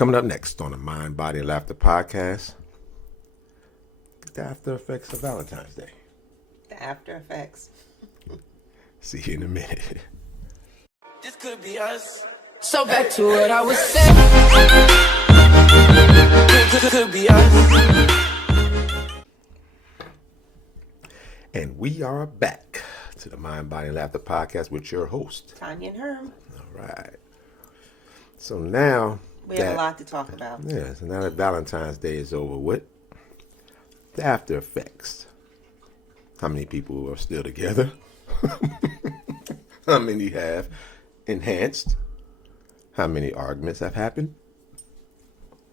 Coming up next on the Mind, Body, and Laughter podcast, the after effects of Valentine's Day. The after effects. See you in a minute. This could be us. So back to what I was saying. Could be us. And we are back to the Mind, Body, and Laughter podcast with your host, Tanya and Herm. All right. So now we have a lot to talk about. Yeah, so now that Valentine's Day is over with, the after effects. How many people are still together? How many have enhanced? How many arguments have happened?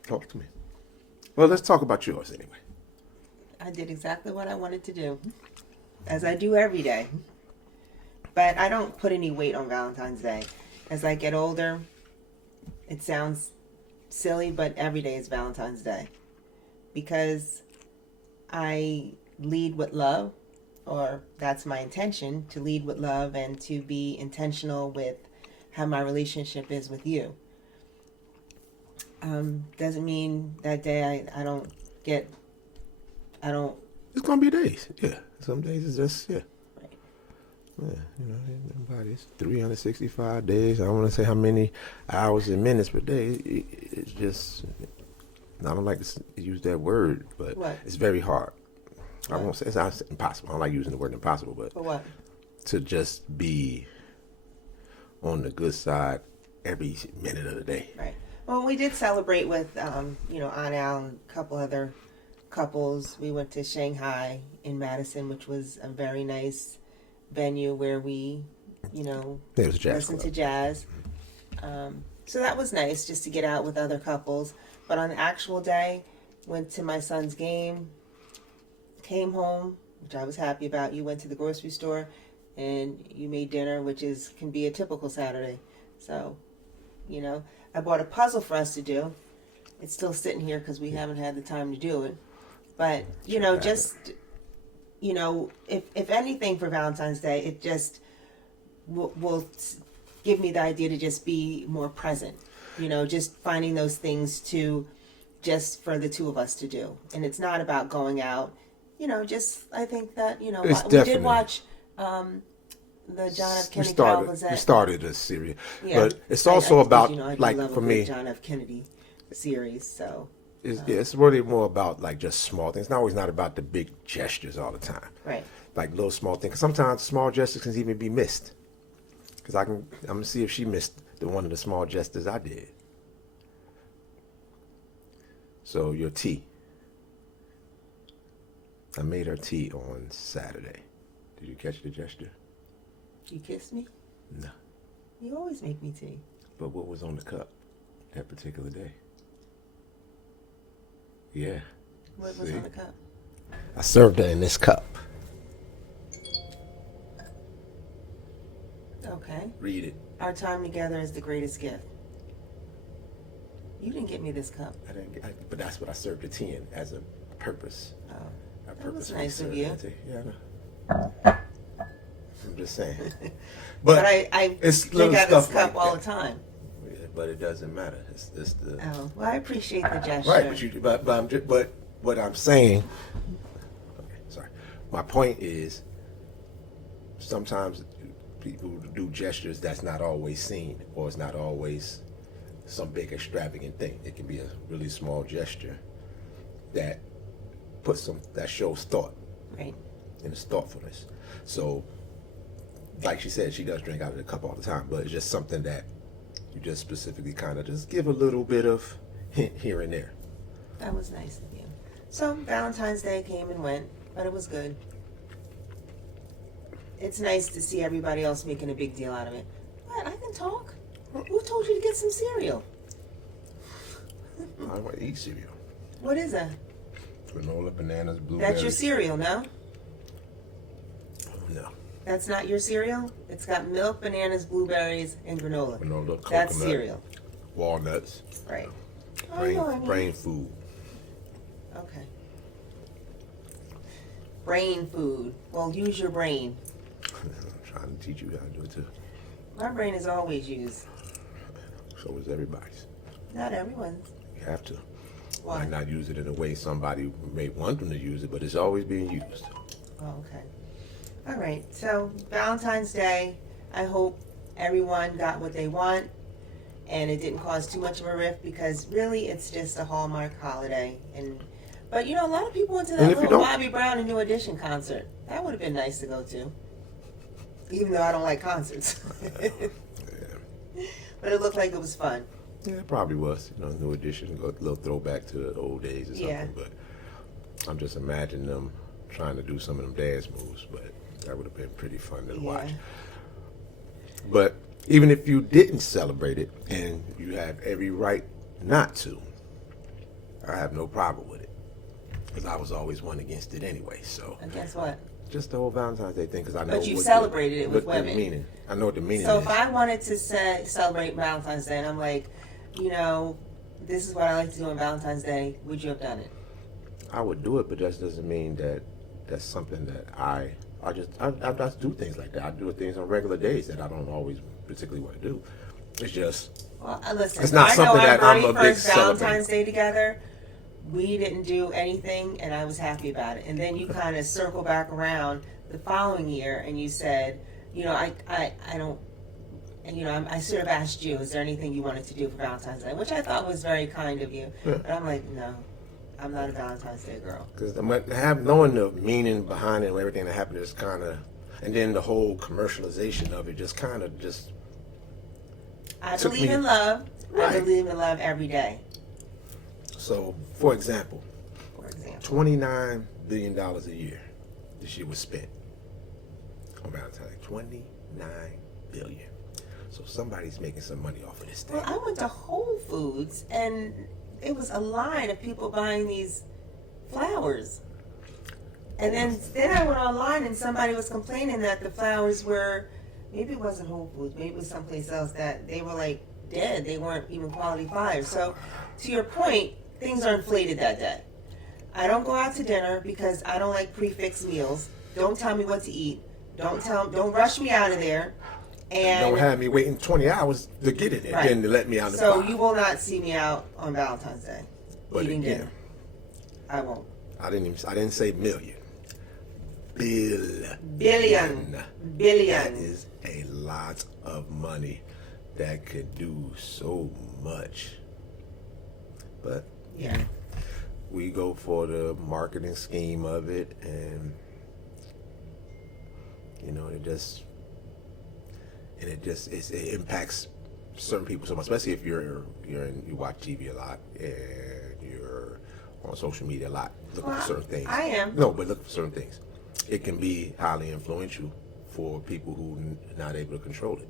Talk to me. Well, let's talk about yours anyway. I did exactly what I wanted to do, as I do every day. But I don't put any weight on Valentine's Day. As I get older, it sounds silly, but every day is Valentine's Day. Because I lead with love, or that's my intention, to lead with love and to be intentional with how my relationship is with you. Doesn't mean that day I don't. It's gonna be days, yeah. Some days it's just, yeah. Right. Yeah, you know, everybody's 365 days. I don't want to say how many hours and minutes per day. It's just, I don't like to use that word, but What? It's very hard. What? I won't say it's not impossible. I don't like using the word impossible, but For what? to just be on the good side every minute of the day. Right. Well, we did celebrate with, Anal and a couple other couples. We went to Shanghai in Madison, which was a very nice venue where we, It was a jazz listened club. to jazz. So that was nice just to get out with other couples. But on the actual day, went to my son's game, came home, which I was happy about. You went to the grocery store and you made dinner, which can be a typical Saturday. So, I bought a puzzle for us to do. It's still sitting here because we haven't had the time to do it. But, if anything for Valentine's Day, it just will give me the idea to just be more present. Just finding those things just for the two of us to do. And it's not about going out. I think that, we did watch the John F. Kennedy We started a series. Yeah, but it's also about, I do like, love for a me, good John F. Kennedy series. So it's really more about, like, just small things. It's always not about the big gestures all the time. right, Like little small things. 'Cause sometimes small gestures can even be missed. Because I'm going to see if she missed one of the small gestures I did. So your tea. I made her tea on Saturday. Did you catch the gesture? you kissed me. No. You always make me tea. But what was on the cup that particular day? Yeah. What was See? on the cup? I served her in this cup. Okay. Read it. Our time together is the greatest gift. You didn't get me this cup. But that's what I served the tea in as a purpose. Oh, I that was purposely nice of served you. that tea. Yeah, I know. I'm just saying. But I it's drink little out of this stuff cup like all that. the time. Yeah, but it doesn't matter. It's the Oh, well, I appreciate the gesture. right. But what I'm saying. Okay, sorry. My point is, sometimes people do gestures that's not always seen, or it's not always some big extravagant thing. It can be a really small gesture that shows thought. Right. And it's thoughtfulness. So, like she said, she does drink out of the cup all the time, but it's just something that you just specifically kind of just give a little bit of hint here and there. That was nice of you. So Valentine's Day came and went, but it was good. It's nice to see everybody else making a big deal out of it. What? I can talk? Who told you to get some cereal? I want to eat cereal. What is that? Granola, bananas, blueberries. That's your cereal, no? No. That's not your cereal? It's got milk, bananas, blueberries, and granola. Granola, coconut. That's cereal. Walnuts. Right. Brain food. Okay. Brain food. Well, use your brain. I'm trying to teach you how to do it too. My brain is always used. So is everybody's. Not everyone. You have to. Why? Might not use it in a way somebody may want them to use it, but it's always being used. Oh, okay. All right. So Valentine's Day, I hope everyone got what they want and it didn't cause too much of a rift, because really it's just a Hallmark holiday. But a lot of people went to that little Bobby Brown and New Edition concert. That would have been nice to go to, even though I don't like concerts. Yeah. But it looked like it was fun. Yeah, it probably was. New Edition, a little throwback to the old days or something. Yeah. But I'm just imagining them trying to do some of them dance moves, but that would have been pretty fun to watch. But even if you didn't celebrate it, and you have every right not to, I have no problem with it, because I was always one against it anyway. So Against what? just the whole Valentine's Day thing, because I know. But you celebrated it with what the women. meaning. I know what the meaning So is. if I wanted to celebrate Valentine's Day, and I'm like, this is what I like to do on Valentine's Day, would you have done it? I would do it, but that doesn't mean that that's something that I just do things like that. I do things on regular days that I don't always particularly want to do. It's just, Well, listen, it's not I know something our that I'm very a big first Valentine's celebrant. Day together, we didn't do anything, and I was happy about it. And then you kind of circle back around the following year, and you said, I don't. And I sort of asked you, is there anything you wanted to do for Valentine's Day? Which I thought was very kind of you. Yeah. But I'm like, no, I'm not a Valentine's Day girl. Because knowing the meaning behind it and everything that happened is kind of, and then the whole commercialization of it just kind of just. I took believe me- in love. I Right. believe in love every day. So, for example, For example, $29 billion a year this year was spent on Valentine's Day. $29 billion. So somebody's making some money off of this thing. well, I went to Whole Foods and it was a line of people buying these flowers. And then I went online and somebody was complaining that the flowers were, maybe it wasn't Whole Foods, maybe it was someplace else, that they were like dead. They weren't even quality flowers. So to your point, things are inflated that day. I don't go out to dinner because I don't like prefix meals. Don't tell me what to eat. Don't rush me out of there. And Don't have me waiting 20 hours to get in there, Right. then to let me out the so fire. you will not see me out on Valentine's Day But eating again, dinner. I won't. I didn't say million. Billion. That Billion. is a lot of money that could do so much. But Yeah. we go for the marketing scheme of it, and it impacts certain people so much, especially if you watch TV a lot and you're on social media a lot, looking Well, for certain things. I am. No, but look for certain things. It can be highly influential for people who are not able to control it.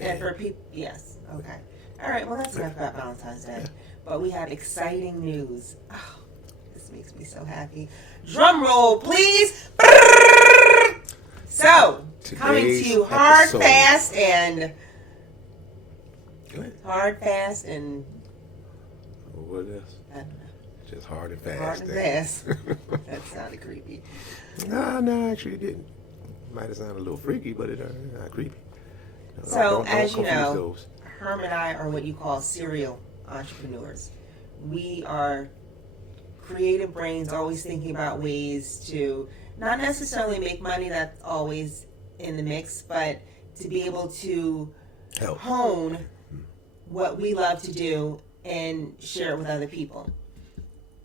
And for people, yes. Okay. All right. Well, that's enough about Valentine's Day. But we have exciting news. Oh, this makes me so happy. Drum roll, please. So, coming to Today's you hard, episode. fast, and Go ahead. What else? I don't know. Just hard and fast. Hard and fast. That sounded creepy. No, actually it didn't. Might have sounded a little freaky, but it's not creepy. No, So, don't as you confuse know, those. Herm and I are what you call serial entrepreneurs. We are creative brains, always thinking about ways to not necessarily make money, that's always in the mix, but to be able to Help. hone what we love to do and share it with other people.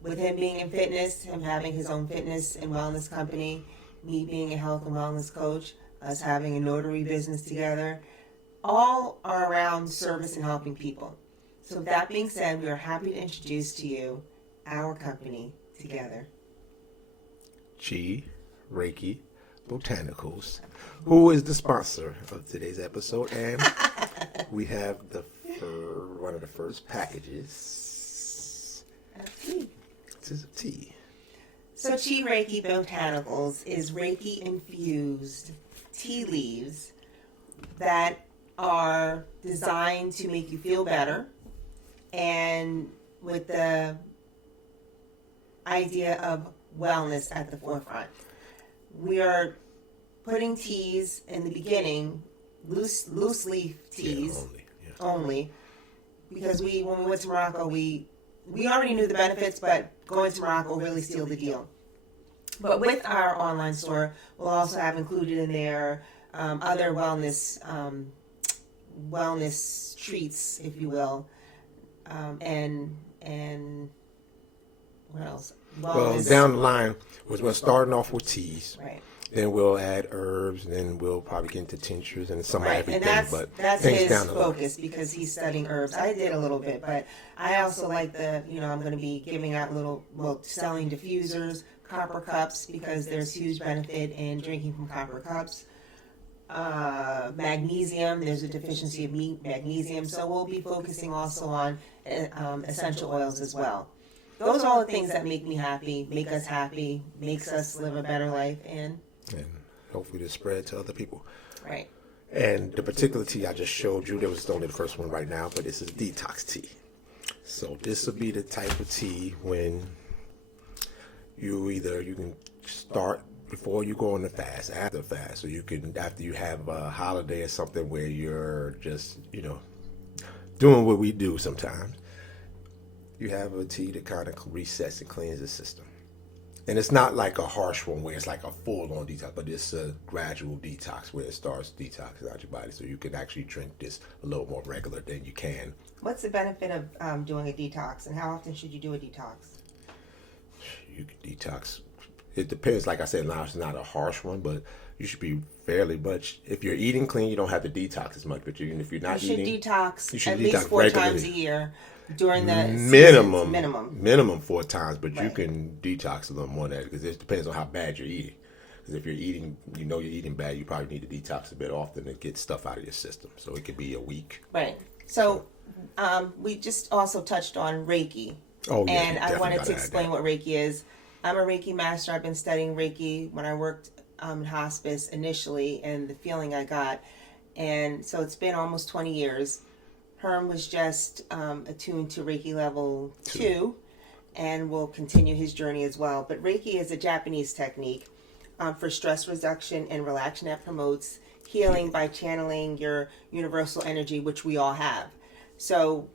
With him being in fitness, him having his own fitness and wellness company, me being a health and wellness coach, us having a notary business together, all are around service and helping people. So with that being said, we are happy to introduce to you our company together. Chi Reiki Botanicals, who is the sponsor of today's episode, and we have one of the first packages. This is a tea. So Chi Reiki Botanicals is Reiki infused tea leaves that are designed to make you feel better, and with the idea of wellness at the forefront. We are putting teas in the beginning, loose leaf teas Yeah, only, because when we went to Morocco, we already knew the benefits, but going to Morocco really sealed the deal. But with our online store, we'll also have included in there other wellness treats, if you will, and what else? Well, down the line, we're starting off with teas. Right. Then we'll add herbs, and then we'll probably get into tinctures and some of Right, everything. and that's things his down the line. focus because he's studying herbs. I did a little bit, but I also like I'm going to be giving out selling diffusers, copper cups, because there's huge benefit in drinking from copper cups. Magnesium, there's a deficiency of magnesium, so we'll be focusing also on essential oils as well. Those are all the things that make me happy, make us happy, makes us live a better life, and hopefully to spread to other people. Right. And the particular tea I just showed you, there was only the first one right now, but this is detox tea. So this will be the type of tea when you can start before you go on the fast, after the fast, so you can, after you have a holiday or something where you're just, doing what we do sometimes. You have a tea that kind of resets and cleans the system. And it's not like a harsh one where it's like a full-on detox, but it's a gradual detox where it starts detoxing out your body. So you can actually drink this a little more regular than you can. What's the benefit of doing a detox, and how often should you do a detox? You can detox. It depends. Like I said, now it's not a harsh one, but you should be fairly much. If you're eating clean, you don't have to detox as much. But even if you're not eating, you should detox at detox least 4 regularly. times a year during the minimum 4 times. But you can detox a little more than that because it depends on how bad you're eating. Because if you're eating, you're eating bad, you probably need to detox a bit often to get stuff out of your system. So it could be a week. Right. So we just also touched on Reiki. Oh, yeah. And I wanted to explain what Reiki is. I'm a Reiki master. I've been studying Reiki when I worked in hospice initially, and the feeling I got. And so it's been almost 20 years. Herm was just attuned to Reiki level 2 and will continue his journey as well. But Reiki is a Japanese technique for stress reduction and relaxation that promotes healing by channeling your universal energy, which we all have. So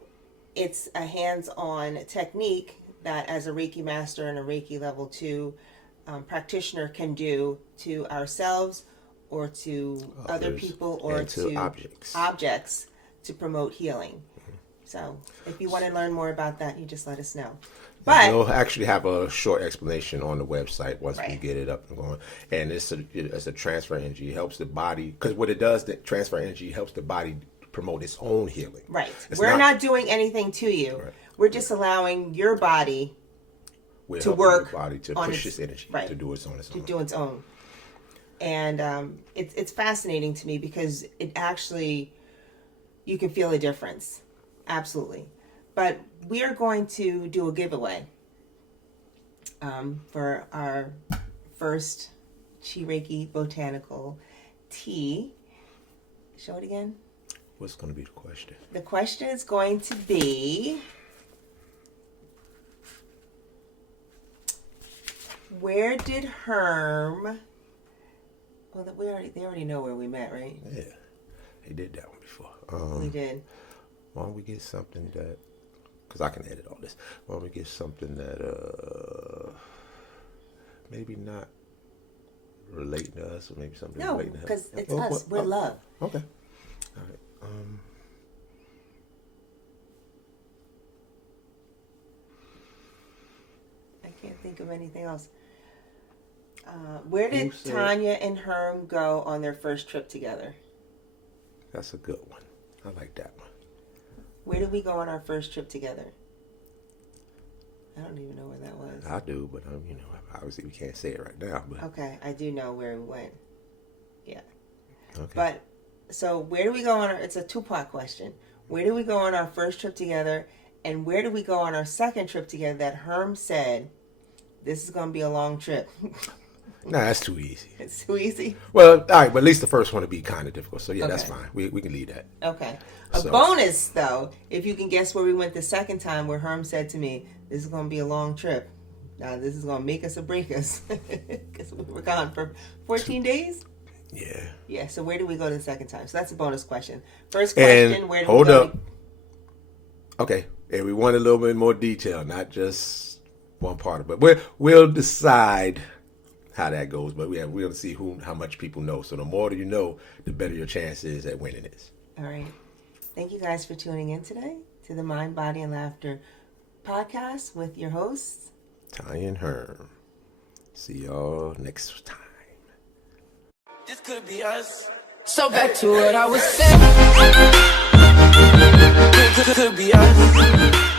it's a hands-on technique that as a Reiki master and a Reiki level 2 practitioner can do to ourselves or to other people or to objects to promote healing. So if you want to learn more about that, you just let us know. But we'll actually have a short explanation on the website once we get it up and going. And it's a transfer energy. It helps the body, because what it does, the transfer energy helps the body promote its own healing. Right. We're not doing anything to you. Right. We're just allowing your body to work your body to push its energy to do its own. To do its own. And it's fascinating to me because it actually, you can feel a difference. Absolutely. But we are going to do a giveaway for our first Chi Reiki Botanical tea. Show it again. What's going to be the question? The question is going to be, where did Herm... Well, they already know where we met, right? Yeah, he did that one before. We did. Why don't we get something that... Because I can edit all this. Why don't we get something that maybe not relating to us, or maybe something relating to him? No, because it's us. We're love. Okay. All right. I can't think of anything else. Where did Tanya and Herm go on their first trip together? That's a good one. I like that one. Where did we go on our first trip together? I don't even know where that was. I do, but obviously we can't say it right now. But okay, I do know where we went. Yeah. Okay. But so where do we go on it's a 2-part question. Where do we go on our first trip together, and where do we go on our second trip together that Herm said, this is going to be a long trip? Nah, that's too easy. It's too easy? Well, all right, but at least the first one would be kind of difficult. So, yeah, that's fine. We can leave that. Okay. A bonus, though, if you can guess where we went the second time, where Herm said to me, this is going to be a long trip. Now, this is going to make us or break us. Because we were gone for 14 days? Yeah. Yeah, so where do we go the second time? So that's a bonus question. First question, and where do we go? Okay, and we want a little bit more detail, not just one part of it. But we'll decide how that goes. But we're going to see how much people know. So the more you know, the better your chance is at winning this. All right. Thank you guys for tuning in today to the Mind, Body, and Laughter podcast with your hosts, Ty and Herm. See y'all next time. This could be us. So back to what I was saying. Could be us.